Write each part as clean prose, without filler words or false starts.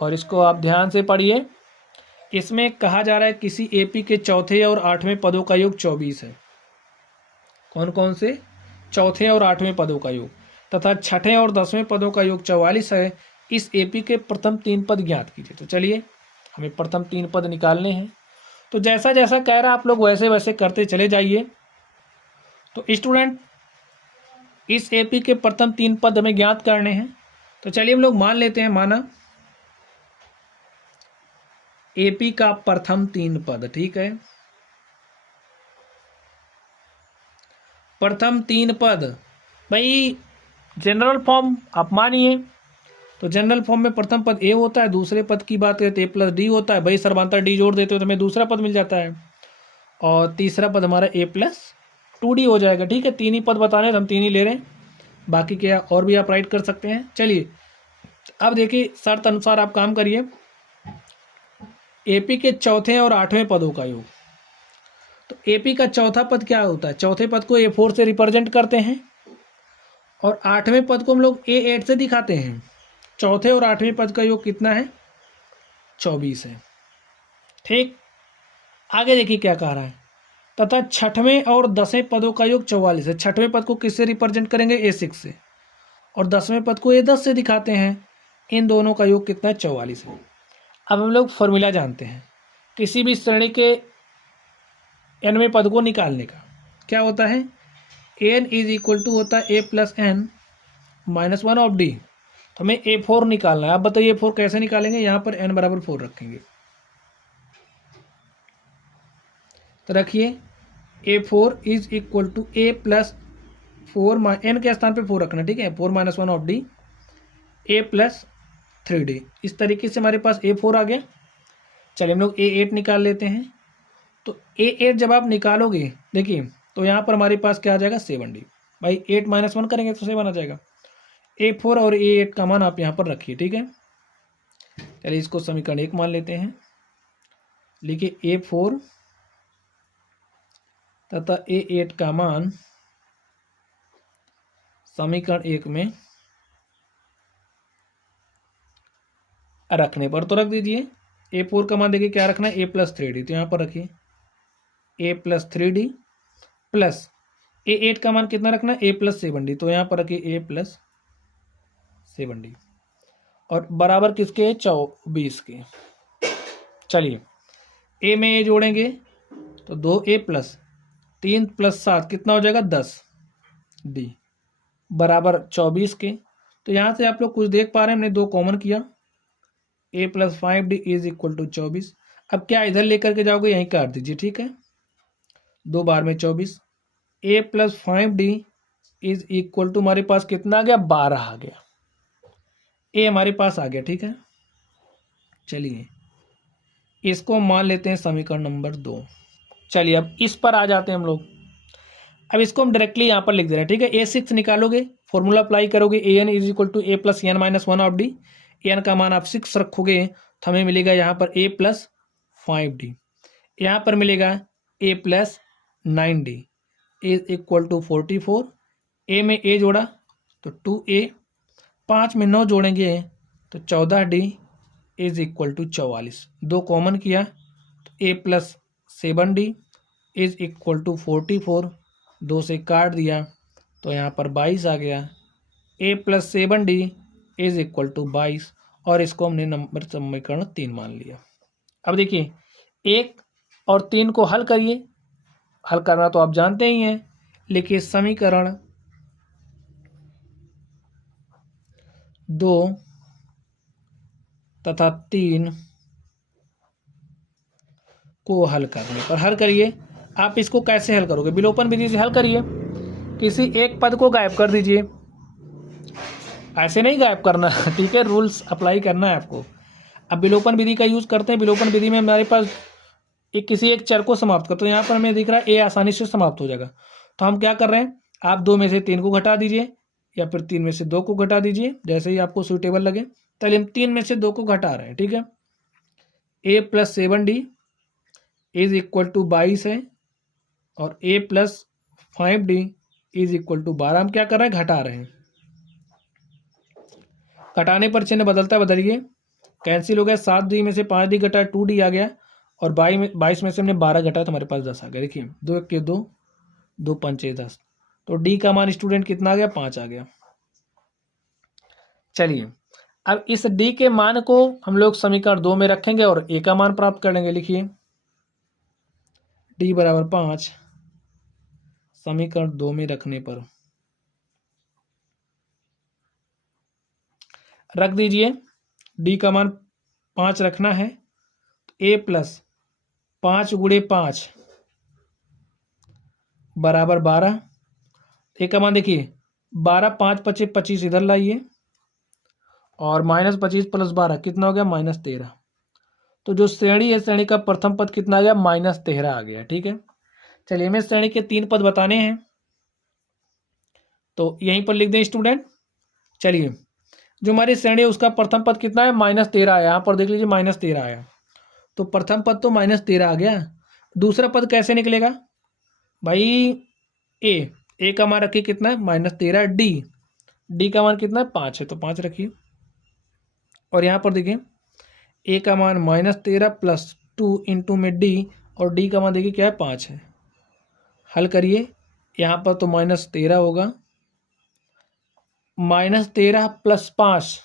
और इसको आप ध्यान से पढ़िए। इसमें कहा जा रहा है किसी एपी के चौथे और आठवें पदों का योग 24 है। कौन कौन से? चौथे और आठवें पदों का योग, तथा छठे और 10वें पदों का योग 44 है। इस एपी के प्रथम 3 पद ज्ञात कीजिए। तो चलिए हमें प्रथम 3 पद निकालने हैं। तो जैसा जैसा कह रहा है आप लोग वैसे वैसे करते चले जाइए। तो स्टूडेंट, इस एपी के प्रथम 3 पद हमें ज्ञात करने हैं। तो चलिए हम लोग मान लेते हैं, माना एपी का प्रथम 3 पद, ठीक है। प्रथम 3 पद भाई जनरल फॉर्म आप मानिए। तो जनरल फॉर्म में प्रथम पद ए होता है, दूसरे पद की बात करें तो ए प्लस डी होता है। भाई सर्वांतर डी जोड़ देते हो तो हमें दूसरा पद मिल जाता है, और तीसरा पद हमारा ए प्लस 2डी हो जाएगा। ठीक है, 3 ही पद बताने हैं तो हम 3 ही ले रहे हैं, बाकी क्या और भी आप राइट कर सकते हैं। चलिए अब देखिए शर्त अनुसार आप काम करिए। एपी के चौथे और आठवें पदों का योग। तो एपी का चौथा पद क्या होता है? चौथे पद को A4 से रिप्रेजेंट करते हैं, और आठवें पद को हम लोग A8 से दिखाते हैं। चौथे और आठवें पद का योग कितना है? 24 है। ठीक, आगे देखिए क्या कह रहा है। तथा छठवें और 10वें पदों का योग 44 है। छठवें पद को किससे रिप्रेजेंट करेंगे? A6 से, और 10वें पद को A10 से दिखाते हैं। इन दोनों का योग कितना है? 44 है। अब हम लोग फॉर्मूला जानते हैं किसी भी श्रेणी के nवें पद को निकालने का। क्या होता है? n इज इक्वल टू होता है a plus N minus 1 of d. तो हमें A4 निकालना है। आप बताइए A4 कैसे निकालेंगे? यहाँ पर n बराबर 4 रखेंगे। तो रखिए A4 is equal to a plus 4 n के स्थान पे 4 रखना, ठीक है। 4 minus 1 of D a plus 3d। इस तरीके से हमारे पास A4 आ गया। चलिए हम लोग A8 निकाल लेते हैं। तो A8 जब आप निकालोगे देखिए तो यहाँ पर हमारे पास क्या आ जाएगा? 7d। भाई 8 माइनस 1 करेंगे तो 7 आ जाएगा। A4 और A8 का मान आप यहाँ पर रखिए, ठीक है। चलिए इसको समीकरण 1 मान लेते हैं। लिखिए A4 तथा A8 का मान समीकरण 1 में रखने पर तो रख दीजिए। A4 का मान देखिए क्या रखना है? a plus 3d। तो यहाँ पर रखिए a plus 3d plus A8 का मान कितना रखना है? a plus 7d। तो यहाँ पर रखिए a प्लस 7d, और बराबर किसके? 24 के। चलिए a में a जोड़ेंगे तो 2a प्लस 3 प्लस 7 कितना हो जाएगा? 10d बराबर 24 के। तो यहाँ से आप लोग कुछ देख पा रहे हैं, हमने 2 कॉमन किया। a plus 5d is equal to 24। अब क्या इधर लेकर के जाओगे? यहीं काट दीजिए, ठीक है। 2 बार में 24। a plus 5d is equal to हमारे पास कितना आ गया? 12 आ गया। a हमारे पास आ गया, ठीक है। चलिए इसको मान लेते हैं समीकरण नंबर 2। चलिए अब इस पर आ जाते हैं हम लोग। अब इसको हम डायरेक्टली यहाँ पर लिख दे रहे हैं, ठीक है। A6 निकालोगे, फॉर्मूला अप्लाई करोगे, an is equal to a plus N minus 1 of d. N का मान आप 6 रखोगे तो हमें मिलेगा यहाँ पर a प्लस 5d। यहाँ पर मिलेगा a plus 9d is equal to 44। a में a जोड़ा तो 2a, 5 में 9 जोड़ेंगे तो 14d is equal to 44। 2 common किया तो a plus 7d is equal to 44। 2 से काट दिया तो यहाँ पर 22 आ गया। a plus 7d is equal to 22, और इसको हमने नंबर समीकरण 3 मान लिया। अब देखिए 1 और 3 को हल करिए। हल करना तो आप जानते ही हैं। लिखिए समीकरण 2 तथा 3 को हल करने पर, हल करिए। आप इसको कैसे हल करोगे? विलोपन विधि से हल करिए। किसी एक पद को गायब कर दीजिए। ऐसे नहीं गायब करना, ठीक है, रूल्स अप्लाई करना है आपको। अब विलोपन विधि का यूज करते हैं। विलोपन विधि में हमारे पास किसी एक चर को समाप्त करते हैं। यहाँ पर हमें दिख रहा है a आसानी से समाप्त हो जाएगा। तो हम क्या कर रहे हैं? आप 2 में से 3 को घटा दीजिए, या फिर 3 में से 2 को घटा दीजिए, जैसे ही आपको सूटेबल लगे। चलिए हम 3 में से 2 को घटा रहे हैं, ठीक है। a plus 7d is equal to 22 है, और a plus 5d is equal to 12। हम क्या कर रहे हैं? घटा रहे हैं। घटाने पर चिन्ह बदलता है, बदलिए। कैंसिल हो गया, 7D में से 5D घटा 2D आ गया, और 22 में से हमने 12 घटा तो हमारे पास 10 आ गया। देखिए 2 1 के 2, 2 5 10, तो D का मान स्टूडेंट कितना आ गया, 5 आ गया। चलिए अब इस D के मान को हम लोग समीकरण 2 में रखेंगे और A का मान प्राप्त कर लेंगे। लिखिए D बराबर 5 समीकरण 2 में रखने पर रख दीजिए, D का मान 5 रखना है, A प्लस 5 गुणे 5 बराबर 12। ए का मान देखिए 12, 5 पचे 25 इधर लाइए, और -25 + 12 कितना हो गया, -13। तो जो श्रेणी है, श्रेणी का प्रथम पद कितना आ गया, -13 आ गया। ठीक है, चलिए हमें श्रेणी के 3 पद बताने हैं, तो यहीं पर लिख दें स्टूडेंट। चलिए जो हमारी श्रेणी है उसका प्रथम पद कितना है, -13 आया। यहाँ पर देख लीजिए -13 आया, तो प्रथम पद तो -13 आ गया। दूसरा पद कैसे निकलेगा भाई, ए का मान रखिए कितना है, -13। डी का मान कितना है, 5 है, तो 5 रखिए। और यहाँ पर देखिए ए का मान -13 + 2 इंटू में डी, और डी का मान देखिए क्या है, 5 है। हल करिए, यहाँ पर तो -13 होगा, -13 + 5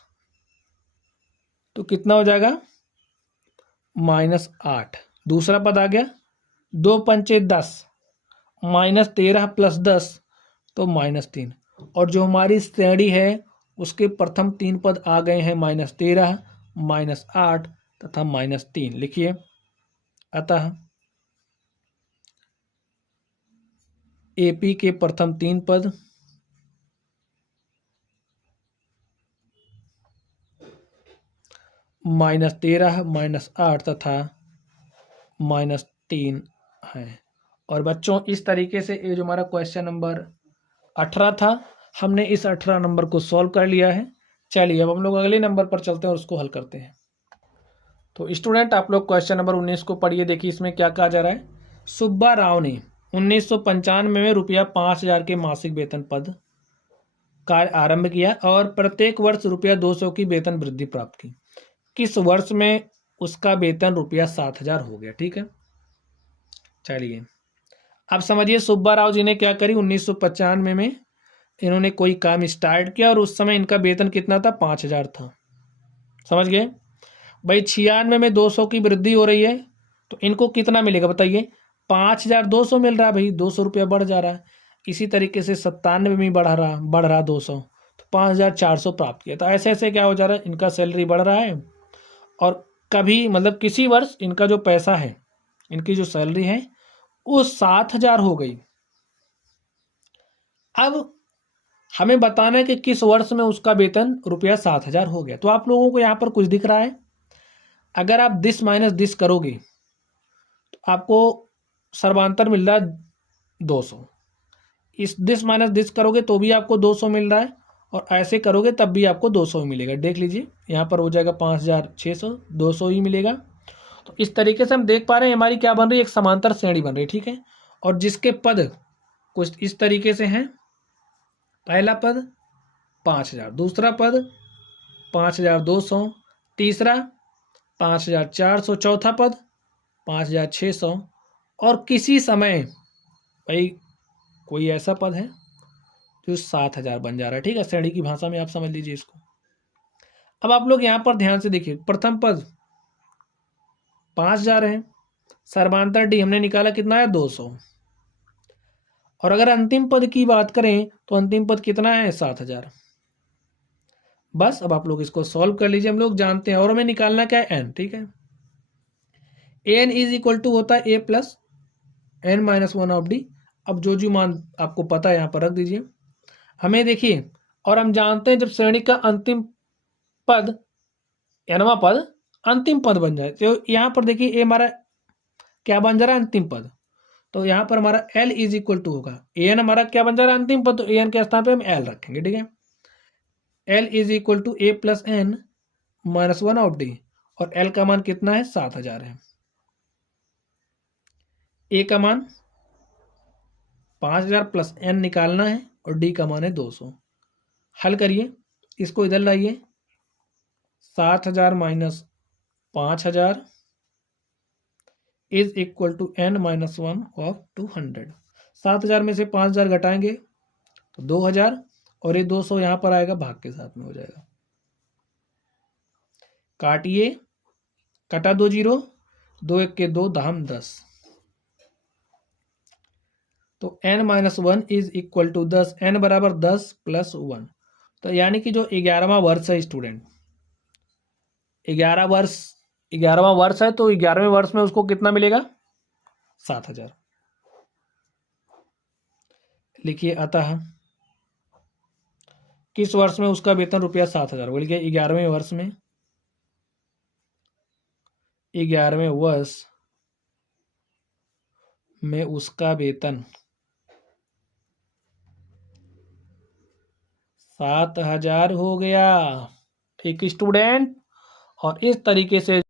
तो कितना हो जाएगा, -8। दूसरा पद आ गया 2 पंचे 10, -13 + 10 तो -3। और जो हमारी श्रेणी है उसके प्रथम 3 पद आ गए हैं, -13, -8 तथा -3। लिखिए अतः एपी के प्रथम 3 पद -13, -8 तथा -3 है। और बच्चों इस तरीके से ये जो हमारा क्वेश्चन नंबर 18 था, हमने इस 18 नंबर को सॉल्व कर लिया है। चलिए अब हम लोग अगले नंबर पर चलते हैं और उसको हल करते हैं। तो स्टूडेंट आप लोग क्वेश्चन नंबर 19 को पढ़िए, देखिए इसमें क्या कहा जा रहा है। सुब्बा राव ने 1995 में ₹5,000 के मासिक वेतन पद कार्य आरंभ किया और प्रत्येक वर्ष ₹200 की वेतन वृद्धि प्राप्त की। किस वर्ष में उसका वेतन ₹7,000 हो गया। ठीक है, चलिए अब समझिए सुब्बा राव जी ने क्या करी, 1995 में इन्होंने कोई काम स्टार्ट किया और उस समय इनका वेतन कितना था, 5,000 था। समझ गए भाई, 96 में 200 की वृद्धि हो रही है, तो इनको कितना मिलेगा बताइए, 5,200 मिल रहा है भाई, 200 रुपया बढ़ जा रहा है। इसी तरीके से 97 में बढ़ रहा 200, तो 5,400 प्राप्त किया। तो ऐसे ऐसे क्या हो जा रहा है, इनका सैलरी बढ़ रहा है, और कभी मतलब किसी वर्ष इनका जो पैसा है, इनकी जो सैलरी है वो 7,000 हो गई। अब हमें बताना है कि किस वर्ष में उसका वेतन ₹7,000 हो गया। तो आप लोगों को यहाँ पर कुछ दिख रहा है, अगर आप दिस माइनस दिस करोगे तो आपको सर्वांतर मिल रहा है 200। इस दिस माइनस दिस करोगे तो भी आपको 200 मिल रहा है, और ऐसे करोगे तब भी आपको 200 ही मिलेगा। देख लीजिए यहाँ पर हो जाएगा 5,600, 200 ही मिलेगा। तो इस तरीके से हम देख पा रहे हैं हमारी क्या बन रही है, एक समांतर श्रेणी बन रही है। ठीक है, और जिसके पद कुछ इस तरीके से हैं, पहला पद 5,000, दूसरा पद 5,200, तीसरा 5,400, चौथा पद 5,600, और किसी समय भाई कोई ऐसा पद है जो 7,000 बन जा रहा है। ठीक है, श्रेणी की भाषा में आप समझ लीजिए इसको। अब आप लोग यहाँ पर ध्यान से देखिए, प्रथम पद 5,000 है, सर्वांतर डी हमने निकाला कितना है, 200, और अगर अंतिम पद की बात करें तो अंतिम पद कितना है, 7,000। बस अब आप लोग इसको सॉल्व कर लीजिए, हम लोग जानते हैं, और हमें निकालना क्या है, एन। ठीक है, एन इज इक्वल टू होता है A plus N minus 1 of D. अब जो मान आपको पता है यहाँ पर रख दीजिए। हमें देखिए, और हम जानते हैं जब श्रेणी का अंतिम पद nवां पद अंतिम पद बन जाए, तो यहाँ पर देखिए ए हमारा क्या बन जा रहा है, अंतिम पद। तो यहाँ पर हमारा L इज इक्वल टू होगा, एन हमारा क्या बन जा रहा है, अंतिम पद, तो एन के स्थान पे हम L रखेंगे। ठीक है, L is equal to a plus N minus 1 of d, और L का मान कितना है, 7,000 है। ए का मान 5,000 प्लस एन निकालना है, और डी का मान है 200। हल करिए, इसको इधर लाइए, 7,000 minus 5,000 is equal to n-1 of 200। 7,000 में से 5,000 घटाएंगे तो 2,000, और ये 200 यहाँ पर आएगा, भाग के साथ में हो जाएगा। काटिए, कटा 2 जीरो, 2 1 के 2 दाम 10, तो n-1 is equal to 10, n बराबर 10 प्लस 1। तो यानी कि जो 11वां वर्ष है स्टूडेंट, 11वां वर्ष है, तो 11वें वर्ष में उसको कितना मिलेगा? 7,000। लिखिए, अतः किस वर्ष में उसका वेतन रुपया 7,000? बोल गया 11वें वर्ष में, 11वें वर्ष में उसका वेतन 7,000 हो गया। ठीक स्टूडेंट, और इस तरीके से